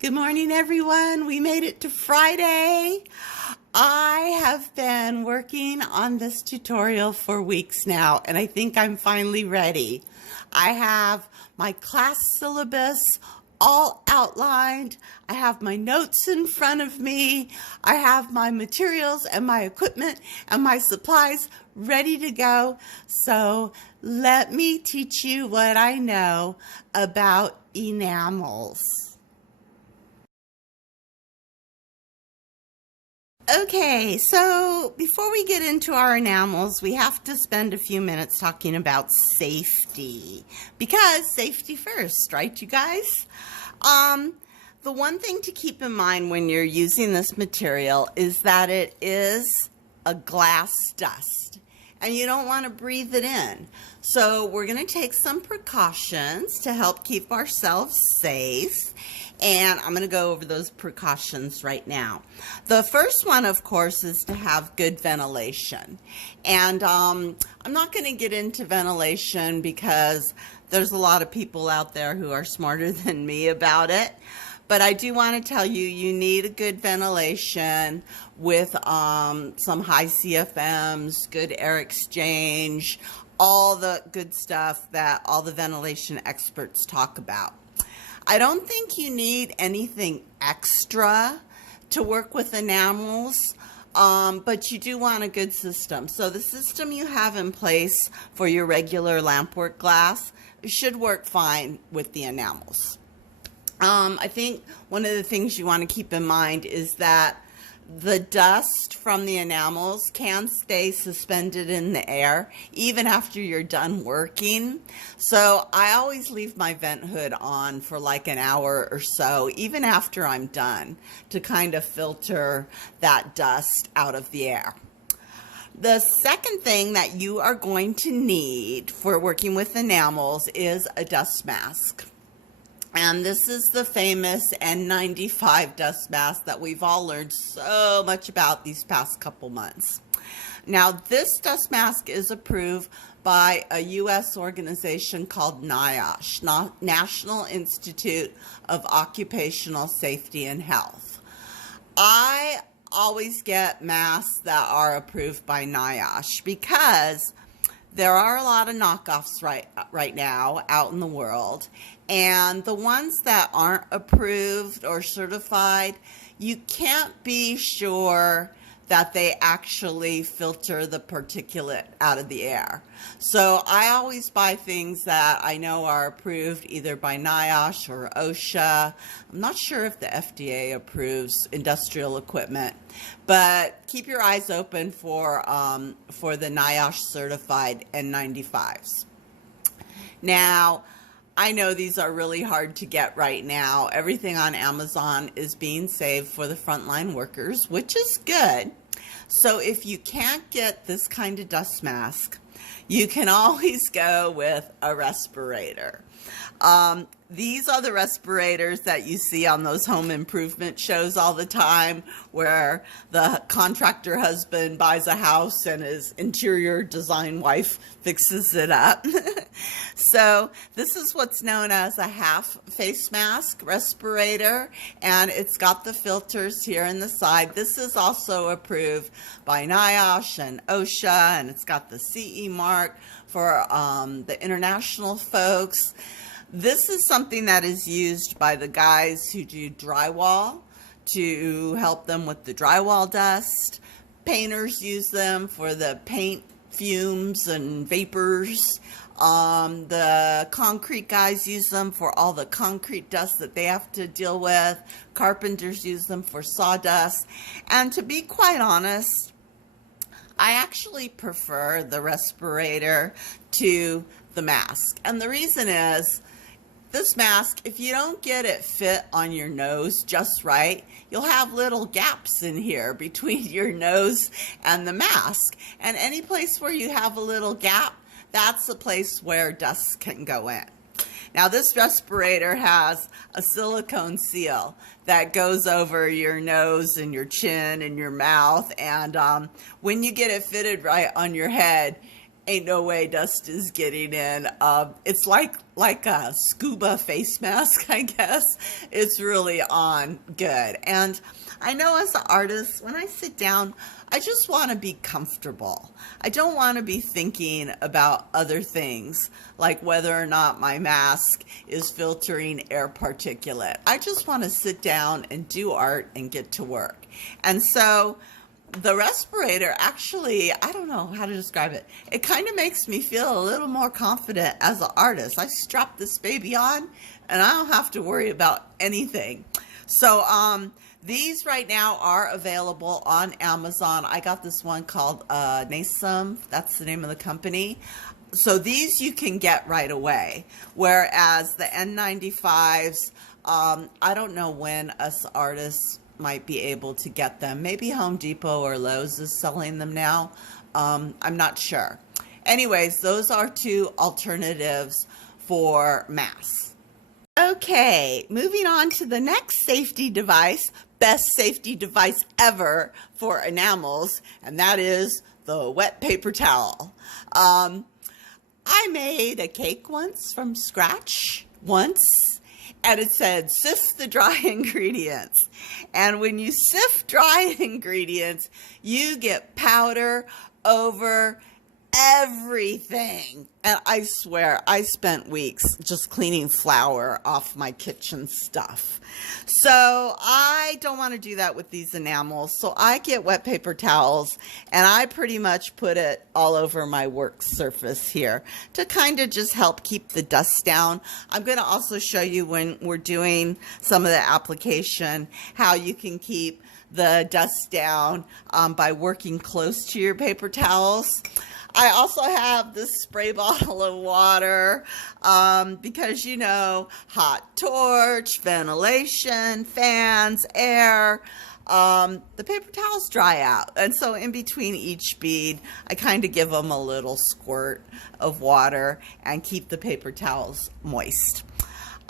Good morning, everyone. We made it to Friday. I have been working on this tutorial for weeks now, and I think I'm finally ready. I have my class syllabus all outlined. I have my notes in front of me. I have my materials and my equipment and my supplies ready to go. So let me teach you what I know about enamels. Okay, so before we get into our enamels, we have to spend a few minutes talking about safety, because safety first, right, you guys? The one thing to keep in mind when you're using this material is that it is a glass dust, and you don't want to breathe it in. So we're going to take some precautions to help keep ourselves safe. And I'm going to go over those precautions right now. The first one, of course, is to have good ventilation. And I'm not going to get into ventilation because there's a lot of people out there who are smarter than me about it. But I do want to tell you, you need a good ventilation with some high CFMs, good air exchange, all the good stuff that all the ventilation experts talk about. I don't think you need anything extra to work with enamels, but you do want a good system. So the system you have in place for your regular Lampwork glass should work fine with the enamels. I think one of the things you want to keep in mind is that the dust from the enamels can stay suspended in the air even after you're done working. So I always leave my vent hood on for like an hour or so, even after I'm done, to kind of filter that dust out of the air. The second thing that you are going to need for working with enamels is a dust mask. And this is the famous N95 dust mask that we've all learned so much about these past couple months. Now, this dust mask is approved by a U.S. organization called NIOSH, National Institute of Occupational Safety and Health. I always get masks that are approved by NIOSH because there are a lot of knockoffs right now out in the world, and the ones that aren't approved or certified, you can't be sure that they actually filter the particulate out of the air. So I always buy things that I know are approved either by NIOSH or OSHA. I'm not sure if the FDA approves industrial equipment, but keep your eyes open for the NIOSH certified N95s. Now, I know these are really hard to get right now. Everything on Amazon is being saved for the frontline workers, which is good. So if you can't get this kind of dust mask, you can always go with a respirator. These are the respirators that you see on those home improvement shows all the time, where the contractor husband buys a house and his interior design wife fixes it up. So this is what's known as a half face mask respirator, and it's got the filters here in the side. This is also approved by NIOSH and OSHA, and it's got the CE mark for the international folks. This is something that is used by the guys who do drywall to help them with the drywall dust. Painters use them for the paint fumes and vapors. The concrete guys use them for all the concrete dust that they have to deal with. Carpenters use them for sawdust. And to be quite honest, I actually prefer the respirator to the mask. And the reason is, this mask, if you don't get it fit on your nose just right, you'll have little gaps in here between your nose and the mask. And any place where you have a little gap, that's the place where dust can go in. Now, this respirator has a silicone seal that goes over your nose and your chin and your mouth. And when you get it fitted right on your head, Ain't no way dust is getting in. It's like a scuba face mask, I guess. It's really on good. And I know as an artist, when I sit down, I just want to be comfortable. I don't want to be thinking about other things, like whether or not my mask is filtering air particulate. I just want to sit down and do art and get to work. And so the respirator, actually, I don't know how to describe it. It kind of makes me feel a little more confident as an artist. I strap this baby on and I don't have to worry about anything. So these right now are available on Amazon. I got this one called Enamels. That's the name of the company. So these you can get right away. Whereas the N95s, I don't know when us artists might be able to get them. Maybe Home Depot or Lowe's is selling them now. I'm not sure. Anyways, those are two alternatives for masks. Okay, moving on to the next safety device, best safety device ever for enamels, and that is the wet paper towel. I made a cake once from scratch and it said sift the dry ingredients. And when you sift dry ingredients, you get powder over everything. And I swear, I spent weeks just cleaning flour off my kitchen stuff. So I don't want to do that with these enamels. So I get wet paper towels and I pretty much put it all over my work surface here to kind of just help keep the dust down. I'm going to also show you when we're doing some of the application how you can keep the dust down by working close to your paper towels. I also have this spray bottle of water because, you know, hot torch, ventilation, fans, air, the paper towels dry out. And so in between each bead, I kind of give them a little squirt of water and keep the paper towels moist.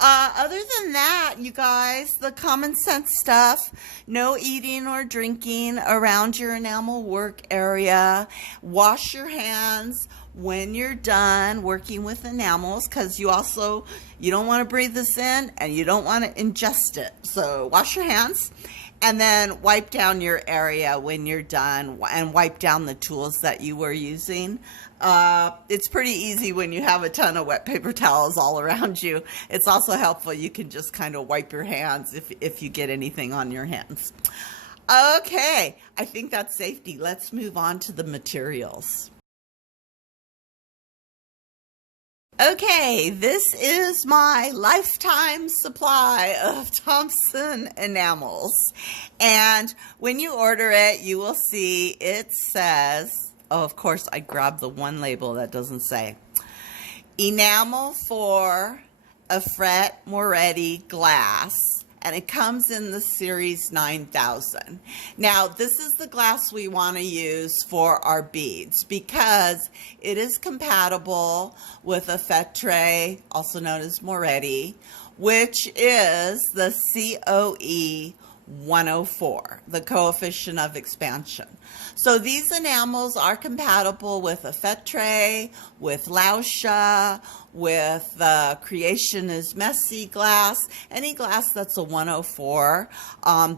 Other than that, you guys, the common sense stuff, no eating or drinking around your enamel work area. Wash your hands when you're done working with enamels because you don't want to breathe this in and you don't want to ingest it. So wash your hands and then wipe down your area when you're done and wipe down the tools that you were using. It's pretty easy when you have a ton of wet paper towels all around you. It's also helpful. You can just kind of wipe your hands if you get anything on your hands. Okay, I think that's safety. Let's move on to the materials. Okay, this is my lifetime supply of Thompson enamels. And when you order it, you will see it says, oh, of course, I grabbed the one label that doesn't say, enamel for a fret Moretti glass. And it comes in the series 9000. Now, this is the glass we want to use for our beads because it is compatible with a Fetre, also known as Moretti, which is the COE 104, the coefficient of expansion. So these enamels are compatible with a Fetre, with Lauscha, with the Creation is Messy glass, any glass that's a 104,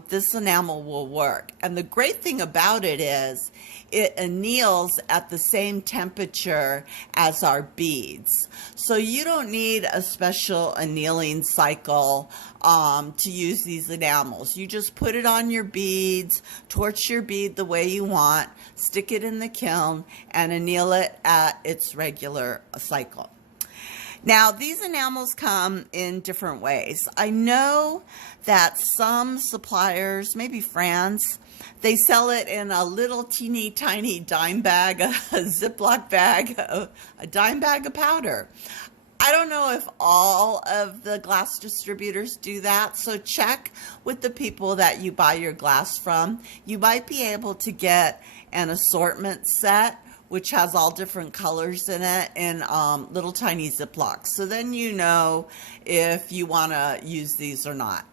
this enamel will work. And the great thing about it is it anneals at the same temperature as our beads. So you don't need a special annealing cycle to use these enamels. You just put it on your beads, torch your bead the way you want, stick it in the kiln, and anneal it at its regular cycle. Now, these enamels come in different ways. I know that some suppliers, maybe France, they sell it in a little teeny tiny dime bag, a Ziploc bag, a dime bag of powder. I don't know if all of the glass distributors do that, so check with the people that you buy your glass from. You might be able to get an assortment set which has all different colors in it in little tiny Ziplocs. So then you know if you want to use these or not.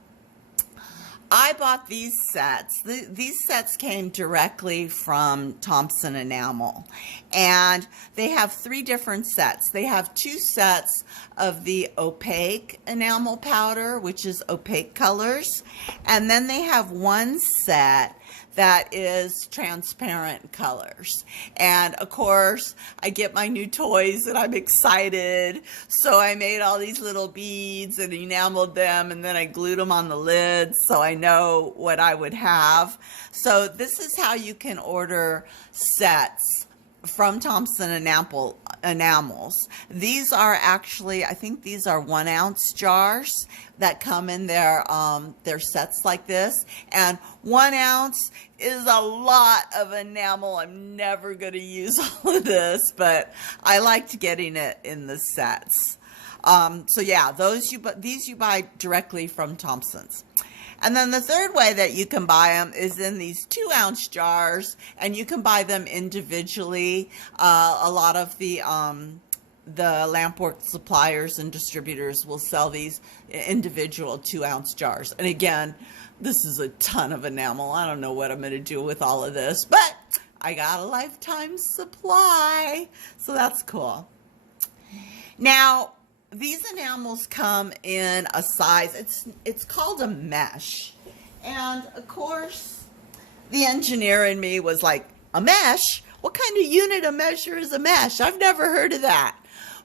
I bought these sets. These sets came directly from Thompson Enamel, and they have 3 different sets. They have 2 sets of the opaque enamel powder, which is opaque colors, and then they have 1 set that is transparent colors. And of course, I get my new toys and I'm excited. So I made all these little beads and enameled them, and then I glued them on the lids so I know what I would have. So this is how you can order sets from Thompson Enamels. These are actually, I think these are 1 ounce jars that come in their sets like this. And 1 ounce is a lot of enamel. I'm never going to use all of this, but I liked getting it in the sets. So yeah, these you buy directly from Thompson's. And then the third way that you can buy them is in these 2 ounce jars, and you can buy them individually. A lot of the Lampwork suppliers and distributors will sell these individual 2 ounce jars. And again, this is a ton of enamel. I don't know what I'm going to do with all of this, but I got a lifetime supply, so that's cool. Now, these enamels come in a size, it's called a mesh. And of course, the engineer in me was like, a mesh? What kind of unit of measure is a mesh? I've never heard of that.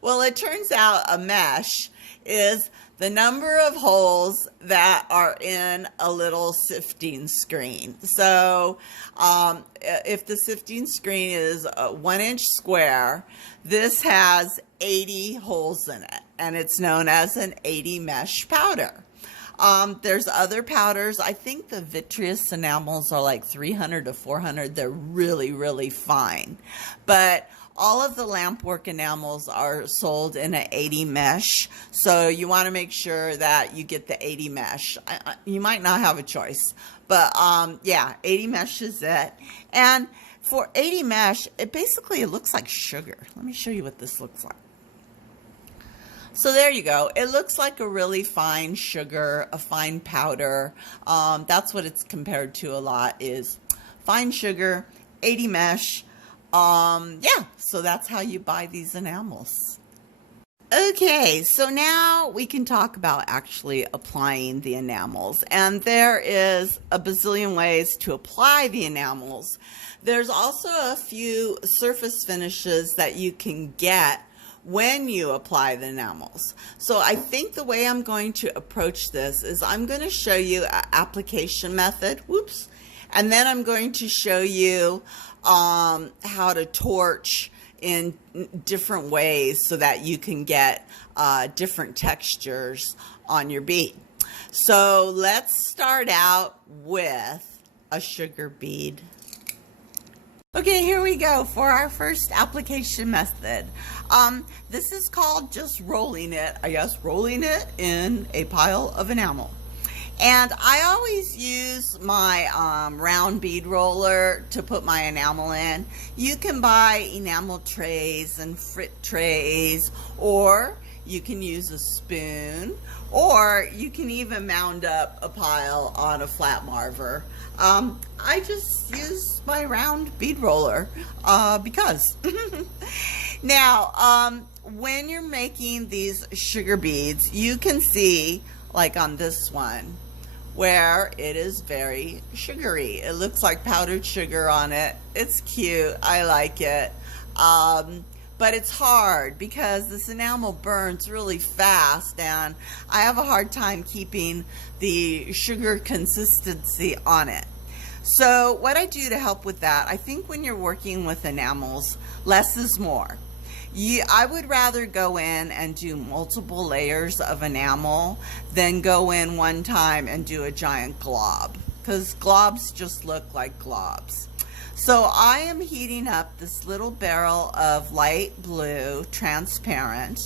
Well, it turns out a mesh is the number of holes that are in a little sifting screen. So if the sifting screen is 1 inch square, this has 80 holes in it, and it's known as an 80 mesh powder. There's other powders. I think the vitreous enamels are like 300 to 400. They're really, really fine. But all of the Lampwork enamels are sold in an 80 mesh, so you want to make sure that you get the 80 mesh. You might not have a choice, but yeah, 80 mesh is it. And for 80 mesh, it looks like sugar. Let me show you what this looks like. So there you go. It looks like a really fine sugar, a fine powder. That's what it's compared to a lot, is fine sugar, 80 mesh. Yeah, so that's how you buy these enamels. Okay, so now we can talk about actually applying the enamels. And there is a bazillion ways to apply the enamels. There's also a few surface finishes that you can get when you apply the enamels. So I think the way I'm going to approach this is I'm going to show you an application method. Whoops. And then I'm going to show you how to torch in different ways so that you can get different textures on your bead. So let's start out with a sugar bead. Okay, here we go for our first application method. This is called just rolling it, rolling it in a pile of enamel. And I always use my round bead roller to put my enamel in. You can buy enamel trays and frit trays, or you can use a spoon, or you can even mound up a pile on a flat marver. I just use my round bead roller because. Now, when you're making these sugar beads, you can see, like on this one, where it is very sugary. It looks like powdered sugar on it. It's cute. I like it. But it's hard because this enamel burns really fast, and I have a hard time keeping the sugar consistency on it. So what I do to help with that, I think when you're working with enamels, less is more. I would rather go in and do multiple layers of enamel than go in one time and do a giant glob, because globs just look like globs. So I am heating up this little barrel of light blue transparent.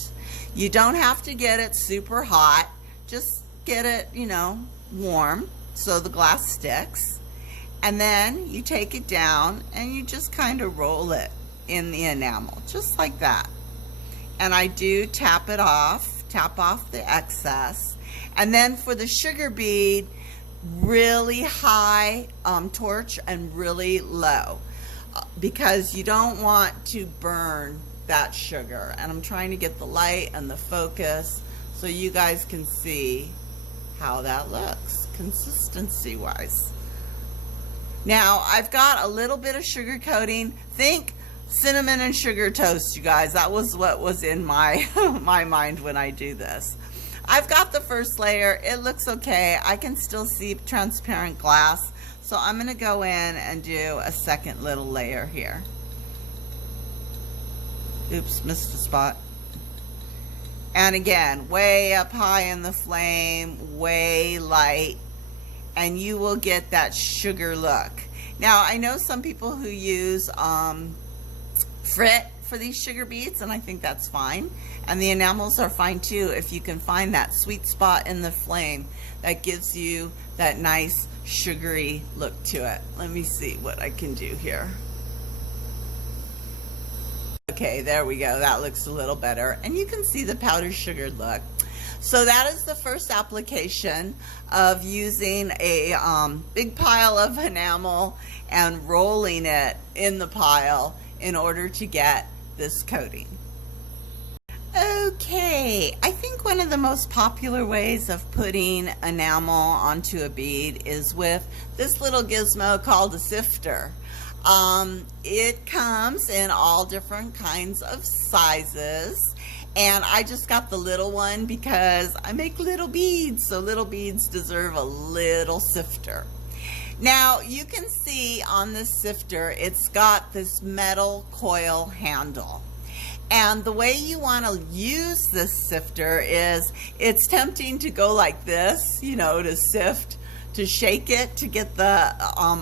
You don't have to get it super hot, just get it, warm so the glass sticks. And then you take it down and you just kind of roll it in the enamel, just like that. And I do tap off the excess. And then for the sugar bead, really high torch and really low because you don't want to burn that sugar. And I'm trying to get the light and the focus so you guys can see how that looks consistency wise. Now I've got a little bit of sugar coating. Think cinnamon and sugar toast, you guys. That was what was in my my mind when I do this. I've got the first layer. It looks okay. I can still see transparent glass. So I'm going to go in and do a second little layer here. Oops, missed a spot. And again, way up high in the flame, way light, and you will get that sugar look. Now, I know some people who use frit for these sugar beads, and I think that's fine. And the enamels are fine too if you can find that sweet spot in the flame that gives you that nice sugary look to it. Let me see what I can do here. Okay, there we go. That looks a little better. And you can see the powdered sugar look. So that is the first application of using a big pile of enamel and rolling it in the pile in order to get this coating. Okay, I think one of the most popular ways of putting enamel onto a bead is with this little gizmo called a sifter. It comes in all different kinds of sizes, and I just got the little one because I make little beads, so little beads deserve a little sifter. Now you can see on this sifter it's got this metal coil handle. And the way you want to use this sifter is, it's tempting to go like this, you know, to sift, to shake it to get the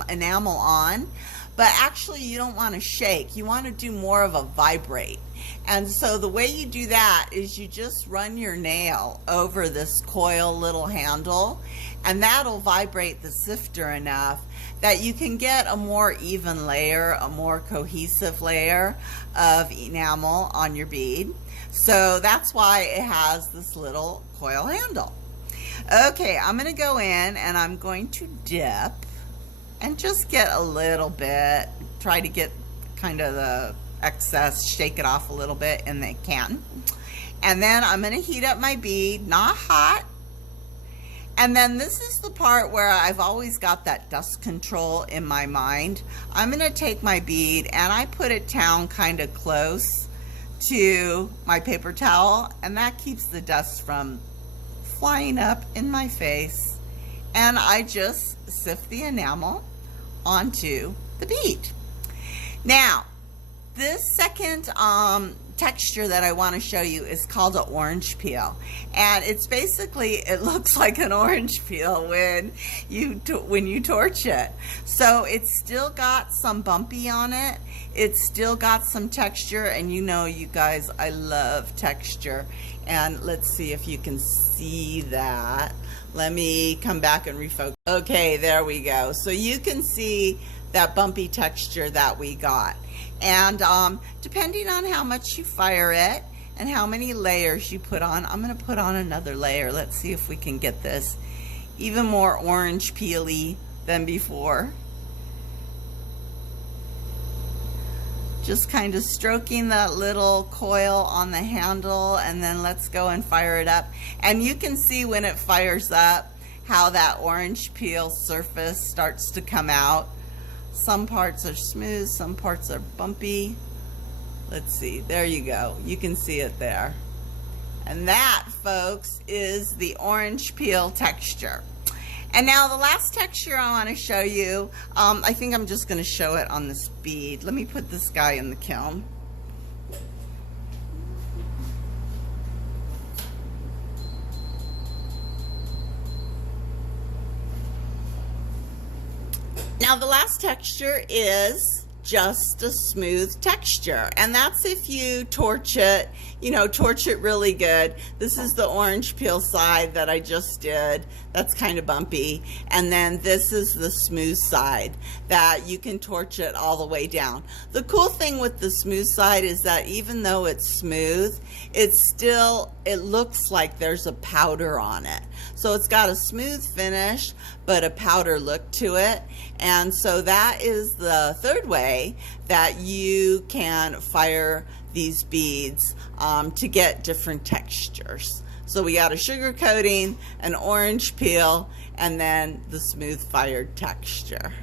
enamel on. But actually you don't want to shake. You want to do more of a vibrate. And so the way you do that is you just run your nail over this coil little handle, and that'll vibrate the sifter enough that you can get a more even layer, a more cohesive layer of enamel on your bead. So that's why it has this little coil handle. Okay, I'm going to go in and I'm going to dip and just get a little bit, try to get kind of the excess, shake it off a little bit in the can. And then I'm going to heat up my bead, not hot. And then this is the part where I've always got that dust control in my mind. I'm going to take my bead and I put it down kind of close to my paper towel, and that keeps the dust from flying up in my face. And I just sift the enamel onto the bead. Now, this second texture that I want to show you is called an orange peel, and it's basically, it looks like an orange peel when you torch it. So it's still got some bumpy on it, it's still got some texture, and you know, you guys, I love texture. And let's see if you can see that. Let me come back and refocus. Okay, there we go. So you can see that bumpy texture that we got. And depending on how much you fire it and how many layers you put on, I'm going to put on another layer. Let's see if we can get this even more orange peely than before. Just kind of stroking that little coil on the handle, and then let's go and fire it up. And you can see when it fires up how that orange peel surface starts to come out. Some parts are smooth, some parts are bumpy. Let's see, there you go. You can see it there. And that, folks, is the orange peel texture. And now the last texture I want to show you, I think I'm just going to show it on this bead. Let me put this guy in the kiln. Now the last texture is just a smooth texture, and that's if you torch it, you know, torch it really good. This is the orange peel side that I just did. That's kind of bumpy. And then this is the smooth side that you can torch it all the way down. The cool thing with the smooth side is that even though it's smooth, it looks like there's a powder on it. So it's got a smooth finish, but a powder look to it. And so that is the third way that you can fire these beads to get different textures. So we got a sugar coating, an orange peel, and then the smooth fired texture.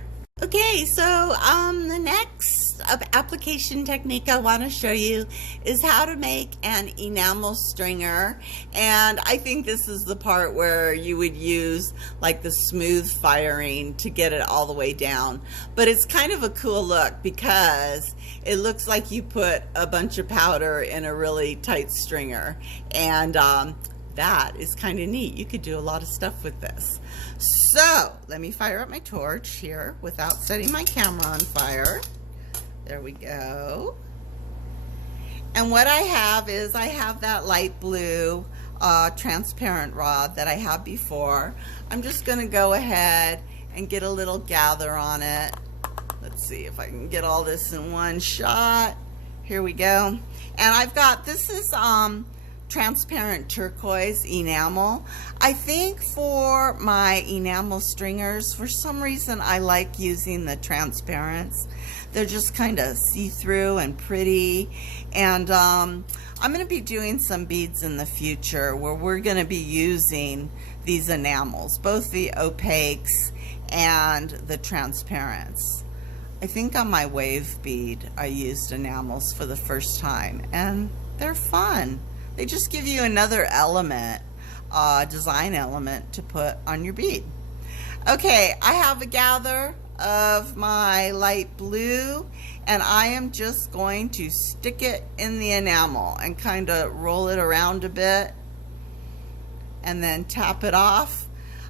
Okay, so the next application technique I want to show you is how to make an enamel stringer. And I think this is the part where you would use like the smooth firing to get it all the way down. But it's kind of a cool look because it looks like you put a bunch of powder in a really tight stringer. And that is kind of neat. You could do a lot of stuff with this. So let me fire up my torch here without setting my camera on fire. There we go. And what I have is I have that light blue transparent rod that I had before. I'm just going to go ahead and get a little gather on it. Let's see if I can get all this in one shot. Here we go. And I've got, this is transparent turquoise enamel. I think for my enamel stringers, for some reason I like using the transparents. They're just kind of see-through and pretty. And I'm going to be doing some beads in the future where we're going to be using these enamels, both the opaques and the transparents. I think on my wave bead I used enamels for the first time, and they're fun. They just give you another element, design element to put on your bead. Okay, I have a gather of my light blue, and I am just going to stick it in the enamel and kind of roll it around a bit and then tap it off.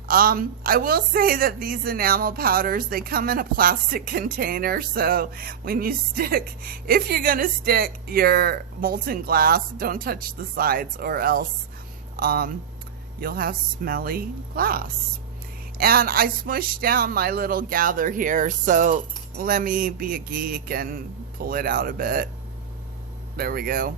I will say that these enamel powders, they come in a plastic container, so when you stick, if you're going to stick your molten glass, don't touch the sides or else you'll have smelly glass. And I smushed down my little gather here, so let me be a geek and pull it out a bit. There we go.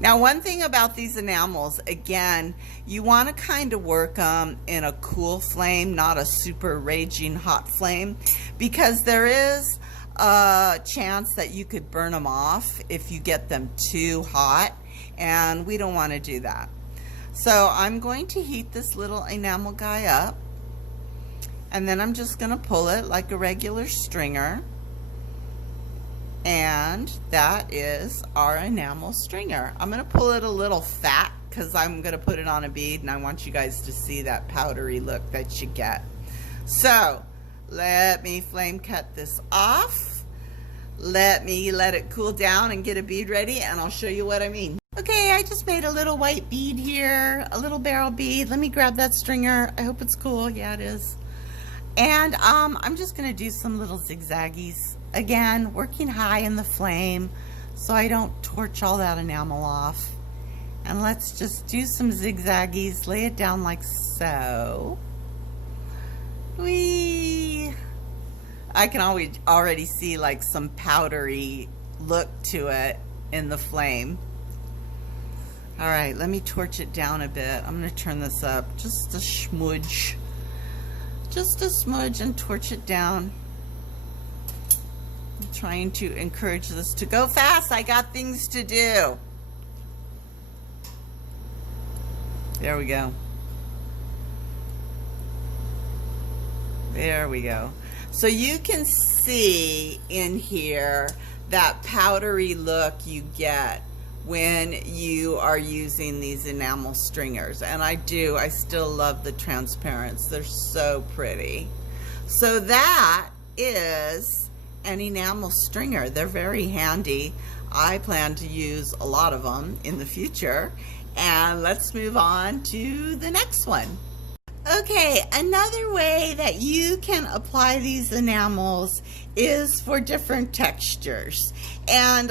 Now, one thing about these enamels, again, you want to kind of work them in a cool flame, not a super raging hot flame, because there is a chance that you could burn them off if you get them too hot, and we don't want to do that. So I'm going to heat this little enamel guy up, and then I'm just going to pull it like a regular stringer. And that is our enamel stringer. I'm going to pull it a little fat because I'm going to put it on a bead, and I want you guys to see that powdery look that you get. So let me flame cut this off. Let it cool down and get a bead ready, and I'll show you what I mean. Okay, I just made a little white bead here, a little barrel bead. Let me grab that stringer. I hope it's cool. Yeah, it is. And I'm just going to do some little zigzaggies. Again, working high in the flame so I don't torch all that enamel off. And let's just do some zigzaggies, lay it down like so. Whee! I can already see like some powdery look to it in the flame. All right, let me torch it down a bit. I'm going to turn this up just a smudge. Just a smudge, and torch it down. I'm trying to encourage this to go fast. I got things to do. There we go. There we go. So you can see in here that powdery look you get when you are using these enamel stringers. And I still love the transparents. They're so pretty. So that is an enamel stringer. They're very handy. I plan to use a lot of them in the future. And let's move on to the next one. Okay, another way that you can apply these enamels is for different textures. And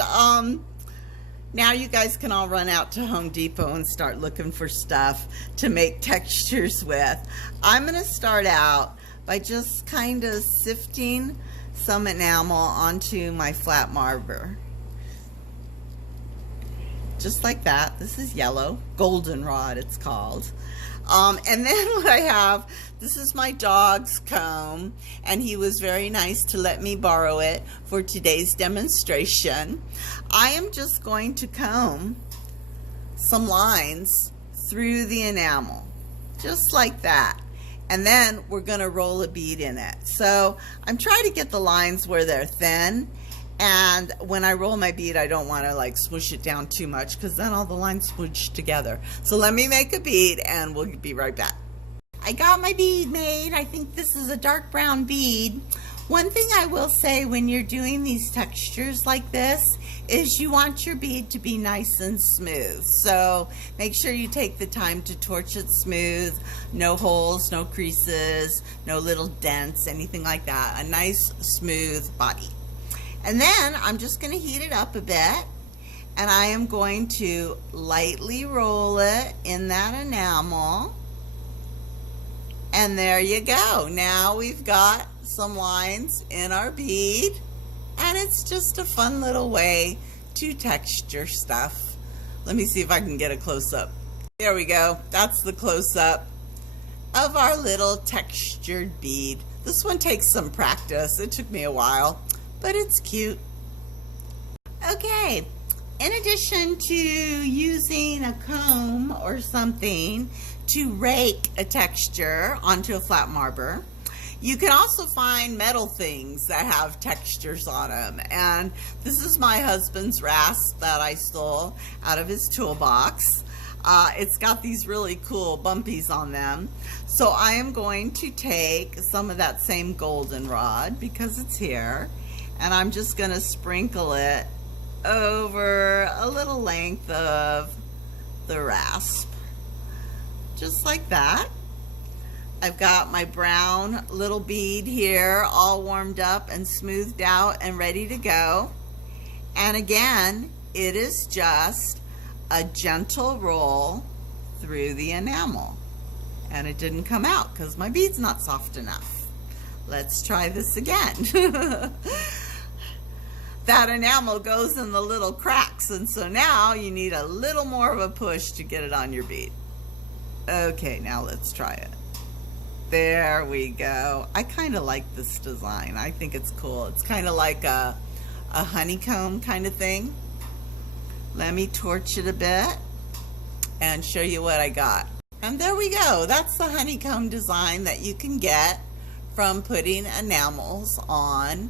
now you guys can all run out to Home Depot and start looking for stuff to make textures with. I'm going to start out by just kind of sifting some enamel onto my flat marber. Just like that. This is yellow, goldenrod it's called. And then what I have, this is my dog's comb, and he was very nice to let me borrow it for today's demonstration. I am just going to comb some lines through the enamel, just like that. And then we're going to roll a bead in it. So I'm trying to get the lines where they're thin. And when I roll my bead, I don't want to like swoosh it down too much because then all the lines swoosh together. So let me make a bead and we'll be right back. I got my bead made. I think this is a dark brown bead. One thing I will say when you're doing these textures like this is you want your bead to be nice and smooth. So make sure you take the time to torch it smooth. No holes, no creases, no little dents, anything like that. A nice smooth body. And then I'm just going to heat it up a bit, and I am going to lightly roll it in that enamel. And there you go. Now we've got some lines in our bead, and it's just a fun little way to texture stuff. Let me see if I can get a close-up. There we go. That's the close-up of our little textured bead. This one takes some practice. It took me a while, but it's cute. Okay, in addition to using a comb or something to rake a texture onto a flat marber, you can also find metal things that have textures on them. And this is my husband's rasp that I stole out of his toolbox. It's got these really cool bumpies on them. So I am going to take some of that same goldenrod because it's here, and I'm just going to sprinkle it over a little length of the rasp, just like that. I've got my brown little bead here all warmed up and smoothed out and ready to go. And again, it is just a gentle roll through the enamel. And it didn't come out because my bead's not soft enough. Let's try this again. That enamel goes in the little cracks, and so now you need a little more of a push to get it on your bead. Okay, now let's try it. There we go. I kind of like this design. I think it's cool. It's kind of like a honeycomb kind of thing. Let me torch it a bit and show you what I got. And there we go. That's the honeycomb design that you can get from putting enamels on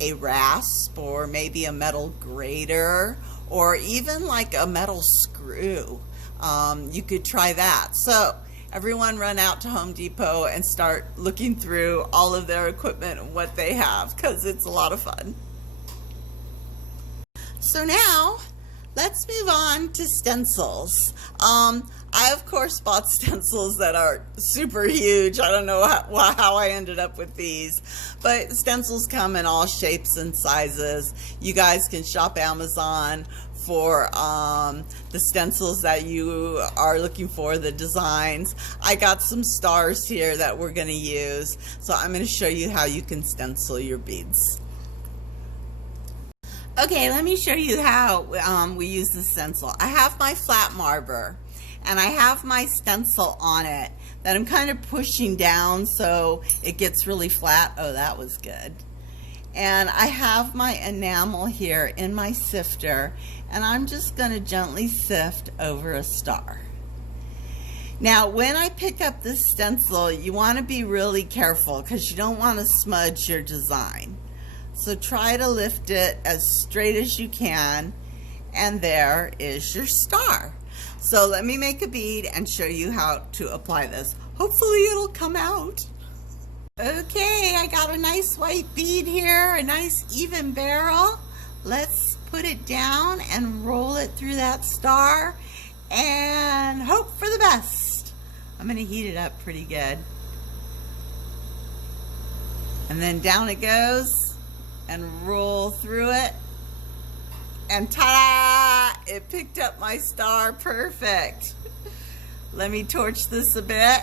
a rasp or maybe a metal grater or even like a metal screw. You could try that. So everyone run out to Home Depot and start looking through all of their equipment and what they have, because it's a lot of fun. So now let's move on to stencils. I of course bought stencils that are super huge. I don't know how I ended up with these, but stencils come in all shapes and sizes. You guys can shop Amazon for the stencils that you are looking for, the designs. I got some stars here that we're going to use, so I'm going to show you how you can stencil your beads. Okay, let me show you how we use the stencil. I have my flat marber, and I have my stencil on it that I'm kind of pushing down so it gets really flat. Oh, that was good. And I have my enamel here in my sifter, and I'm just going to gently sift over a star. Now, when I pick up this stencil, you want to be really careful because you don't want to smudge your design. So try to lift it as straight as you can, and there is your star. So let me make a bead and show you how to apply this. Hopefully it'll come out. Okay, I got a nice white bead here, a nice even barrel. Let's put it down and roll it through that star and hope for the best. I'm going to heat it up pretty good. And then down it goes and roll through it. And ta-da! It picked up my star perfect. Let me torch this a bit.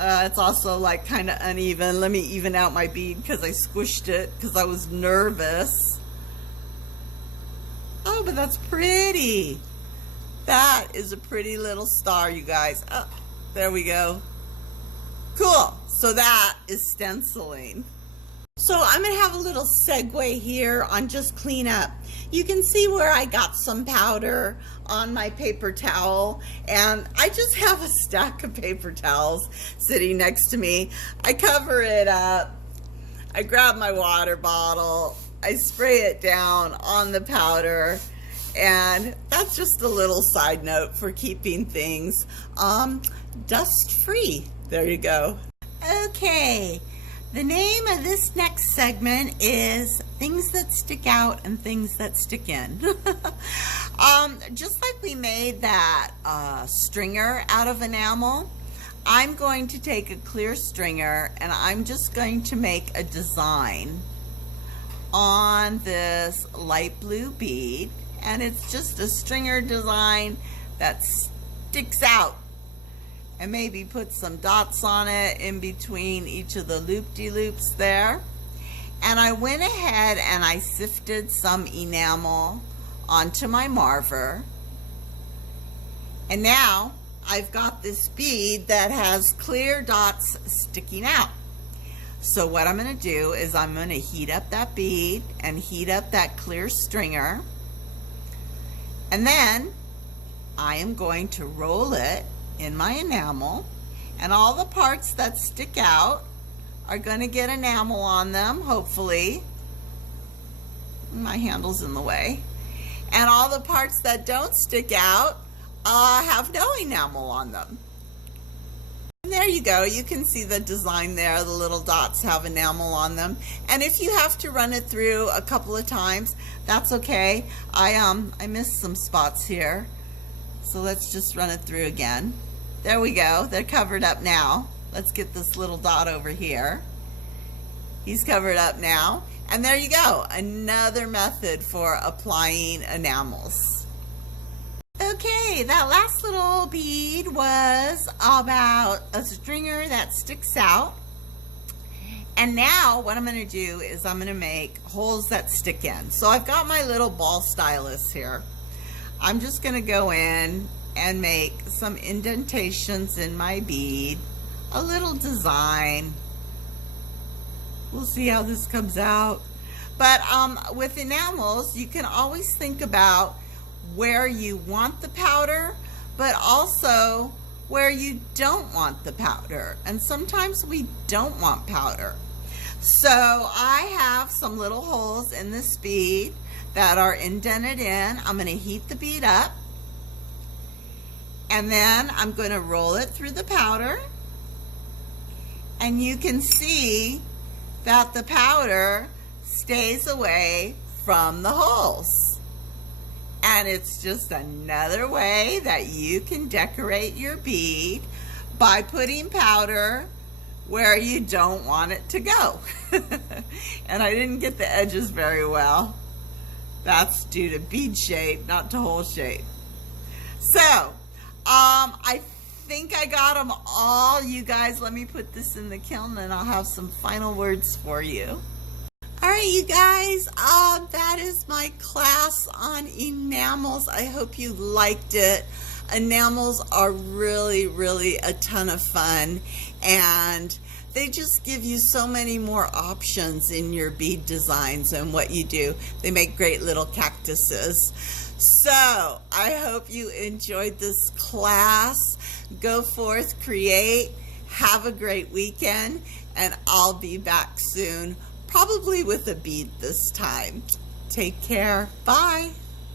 It's also like kind of uneven. Let me even out my bead because I squished it because I was nervous. Oh, but that's pretty. That is a pretty little star, you guys. Oh, there we go. Cool. So that is stenciling. So I'm going to have a little segue here on just clean up. You can see where I got some powder on my paper towel, and I just have a stack of paper towels sitting next to me. I cover it up. I grab my water bottle. I spray it down on the powder, and that's just a little side note for keeping things dust free. There you go. Okay. The name of this next segment is Things That Stick Out and Things That Stick In. Just like we made that stringer out of enamel, I'm going to take a clear stringer and I'm just going to make a design on this light blue bead. And it's just a stringer design that sticks out. And maybe put some dots on it in between each of the loop-de-loops there. And I went ahead and I sifted some enamel onto my marver. And now I've got this bead that has clear dots sticking out. So what I'm going to do is I'm going to heat up that bead and heat up that clear stringer. And then I am going to roll it in my enamel, and all the parts that stick out are going to get enamel on them, hopefully. My handle's in the way. And all the parts that don't stick out have no enamel on them. And there you go. You can see the design there. The little dots have enamel on them. And if you have to run it through a couple of times, that's okay. I missed some spots here. So let's just run it through again. There we go. They're covered up now. Let's get this little dot over here. He's covered up now. And there you go. Another method for applying enamels. Okay, that last little bead was about a stringer that sticks out. And now what I'm going to do is I'm going to make holes that stick in. So I've got my little ball stylus here. I'm just going to go in and make some indentations in my bead, a little design. We'll see how this comes out. But with enamels, you can always think about where you want the powder, but also where you don't want the powder. And sometimes we don't want powder. So I have some little holes in this bead that are indented in. I'm going to heat the bead up. And then I'm going to roll it through the powder. And you can see that the powder stays away from the holes. And it's just another way that you can decorate your bead by putting powder where you don't want it to go. And I didn't get the edges very well. That's due to bead shape, not to hole shape. So, I think I got them all. You guys, let me put this in the kiln and I'll have some final words for you. All right, you guys, that is my class on enamels. I hope you liked it. Enamels are really, really a ton of fun, and they just give you so many more options in your bead designs and what you do. They make great little cactuses. So I hope you enjoyed this class. Go forth, create, have a great weekend, and I'll be back soon, probably with a bead this time. Take care. Bye.